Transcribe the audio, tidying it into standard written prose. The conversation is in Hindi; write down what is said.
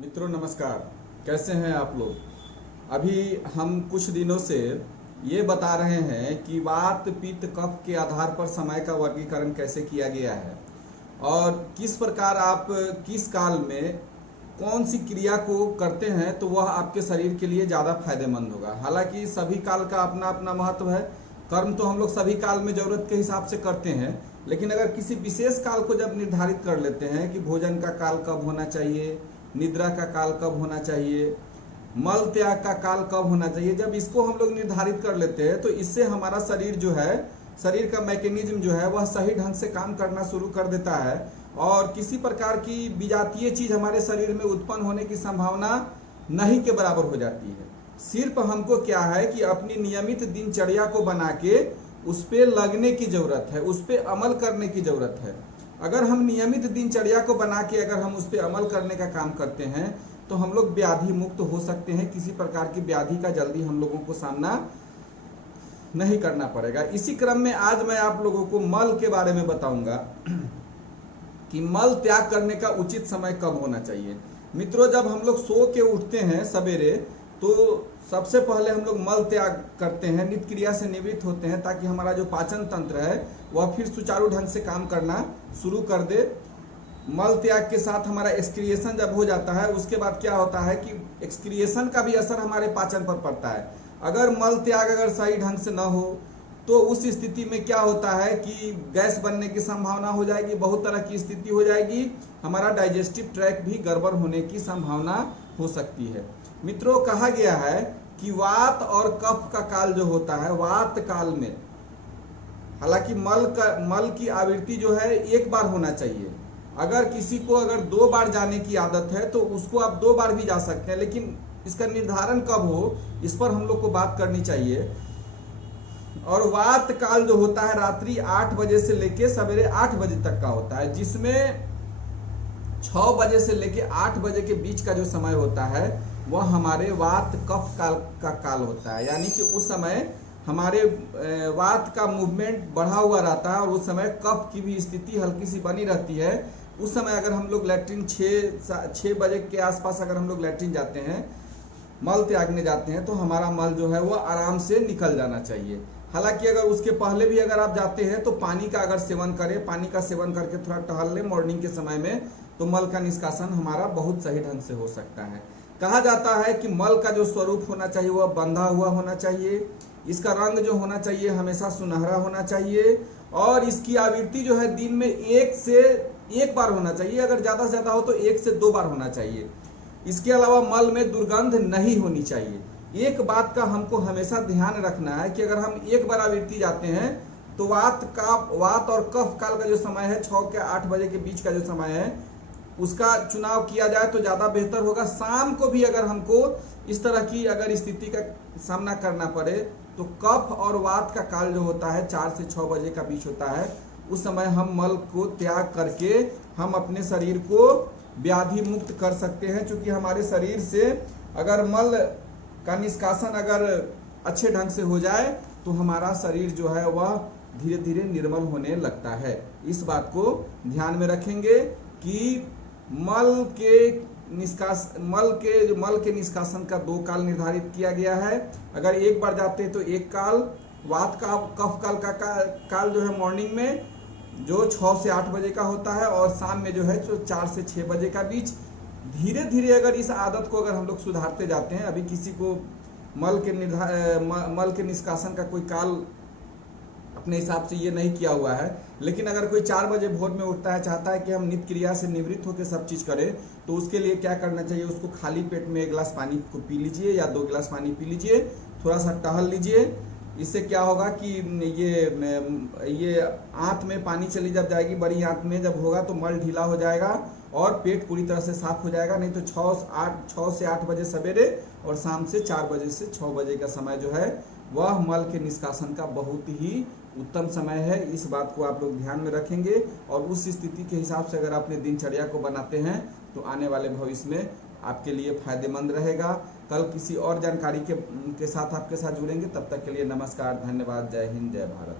मित्रों नमस्कार। कैसे हैं आप लोग। अभी हम कुछ दिनों से ये बता रहे हैं कि वात पित्त कफ के आधार पर समय का वर्गीकरण कैसे किया गया है और किस प्रकार आप किस काल में कौन सी क्रिया को करते हैं तो वह आपके शरीर के लिए ज़्यादा फायदेमंद होगा। हालांकि सभी काल का अपना अपना महत्व है। कर्म तो हम लोग सभी काल में जरूरत के हिसाब से करते हैं, लेकिन अगर किसी विशेष काल को जब निर्धारित कर लेते हैं कि भोजन का काल कब होना चाहिए, निद्रा का काल कब होना चाहिए, मल त्याग का काल कब होना चाहिए, जब इसको हम लोग निर्धारित कर लेते हैं तो इससे हमारा शरीर जो है, शरीर का मैकेनिज्म जो है वह सही ढंग से काम करना शुरू कर देता है और किसी प्रकार की विजातीय चीज हमारे शरीर में उत्पन्न होने की संभावना नहीं के बराबर हो जाती है। सिर्फ हमको क्या है कि अपनी नियमित दिनचर्या को बना के उस पर लगने की जरूरत है, उस पर अमल करने की जरूरत है। अगर हम नियमित दिनचर्या को बना के अगर हम उस पर अमल करने का काम करते हैं तो हम लोग व्याधि मुक्त हो सकते हैं। किसी प्रकार की व्याधि का जल्दी हम लोगों को सामना नहीं करना पड़ेगा। इसी क्रम में आज मैं आप लोगों को मल के बारे में बताऊंगा कि मल त्याग करने का उचित समय कब होना चाहिए। मित्रों, जब हम लोग सो के उठते हैं सवेरे तो सबसे पहले हम लोग मल त्याग करते हैं, नित्य क्रिया से निवृत्त होते हैं ताकि हमारा जो पाचन तंत्र है वह फिर सुचारू ढंग से काम करना शुरू कर दे। मल त्याग के साथ हमारा एक्सक्रिएशन जब हो जाता है उसके बाद क्या होता है कि एक्सक्रिएशन का भी असर हमारे पाचन पर पड़ता है। अगर मल त्याग अगर सही ढंग से न हो तो उस स्थिति में क्या होता है कि गैस बनने की संभावना हो जाएगी, बहुत तरह की स्थिति हो जाएगी, हमारा डाइजेस्टिव ट्रैक भी गड़बड़ होने की संभावना हो सकती है। मित्रों, कहा गया है कि वात और कफ का काल जो होता है, वात काल में हालांकि मल की आवृत्ति जो है एक बार होना चाहिए। अगर किसी को अगर 2 बार जाने की आदत है तो उसको आप 2 बार भी जा सकते हैं, लेकिन इसका निर्धारण कब हो इस पर हम लोग को बात करनी चाहिए। और वात काल जो होता है रात्रि 8 बजे से लेके सवेरे 8 बजे तक का होता है, जिसमें 6 बजे से लेके 8 बजे के बीच का जो समय होता है वह हमारे वात कफ काल का काल होता है। यानी कि उस समय हमारे वात का मूवमेंट बढ़ा हुआ रहता है और उस समय कफ की भी स्थिति हल्की सी बनी रहती है। उस समय अगर हम लोग लैट्रिन 6 बजे के आसपास अगर हम लोग लैट्रिन जाते हैं, मल त्यागने जाते हैं तो हमारा मल जो है वह आराम से निकल जाना चाहिए। हालांकि अगर उसके पहले भी अगर आप जाते हैं तो पानी का अगर सेवन करें, पानी का सेवन करके थोड़ा टहल लें मॉर्निंग के समय में, तो मल का निष्कासन हमारा बहुत सही ढंग से हो सकता है। कहा जाता है कि मल का जो स्वरूप होना चाहिए वह बंधा हुआ होना चाहिए, इसका रंग जो होना चाहिए हमेशा सुनहरा होना चाहिए और इसकी आवृत्ति जो है दिन में 1 बार होना चाहिए, अगर ज्यादा से ज्यादा हो तो 1 से 2 बार होना चाहिए। इसके अलावा मल में दुर्गंध नहीं होनी चाहिए। एक बात का हमको हमेशा ध्यान रखना है कि अगर हम 1 बार आवृत्ति जाते हैं तो वात और कफ काल का जो समय है 6 के 8 बजे के बीच का जो समय है उसका चुनाव किया जाए तो ज्यादा बेहतर होगा। शाम को भी अगर हमको इस तरह की अगर स्थिति का सामना करना पड़े तो कफ और वात का काल जो होता है 4 से 6 बजे का बीच होता है, उस समय हम मल को त्याग करके हम अपने शरीर को व्याधि मुक्त कर सकते हैं। क्योंकि हमारे शरीर से अगर मल का निष्कासन अगर अच्छे ढंग से हो जाए तो हमारा शरीर जो है वह धीरे धीरे निर्मल होने लगता है। इस बात को ध्यान में रखेंगे कि मल के निष्कासन का 2 काल निर्धारित किया गया है। अगर 1 बार जाते हैं तो 1 काल, वात का कफ काल का काल जो है मॉर्निंग में जो 6 से 8 बजे का होता है और शाम में जो है जो 4 से 6 बजे का बीच। धीरे धीरे अगर इस आदत को अगर हम लोग सुधारते जाते हैं, अभी किसी को मल के निष्कासन का कोई काल अपने हिसाब से ये नहीं किया हुआ है, लेकिन अगर कोई 4 बजे भोर में उठता है, चाहता है कि हम नित्य क्रिया से निवृत्त होकर सब चीज करें, तो उसके लिए क्या करना चाहिए, उसको खाली पेट में 1 गिलास पानी को पी लीजिए या 2 गिलास पानी पी लीजिए, थोड़ा सा टहल लीजिए। इससे क्या होगा कि ये आंत में पानी चली जब जाएगी, बड़ी आंत में जब होगा तो मल ढीला हो जाएगा और पेट पूरी तरह से साफ हो जाएगा। नहीं तो 6 से 8 बजे सवेरे और शाम से 4 बजे से 6 बजे का समय जो है वह मल के निष्कासन का बहुत ही उत्तम समय है। इस बात को आप लोग ध्यान में रखेंगे और उस स्थिति के हिसाब से अगर अपने दिनचर्या को बनाते हैं तो आने वाले भविष्य में आपके लिए फायदेमंद रहेगा। कल किसी और जानकारी के साथ आपके साथ जुड़ेंगे। तब तक के लिए नमस्कार, धन्यवाद, जय हिंद, जय भारत।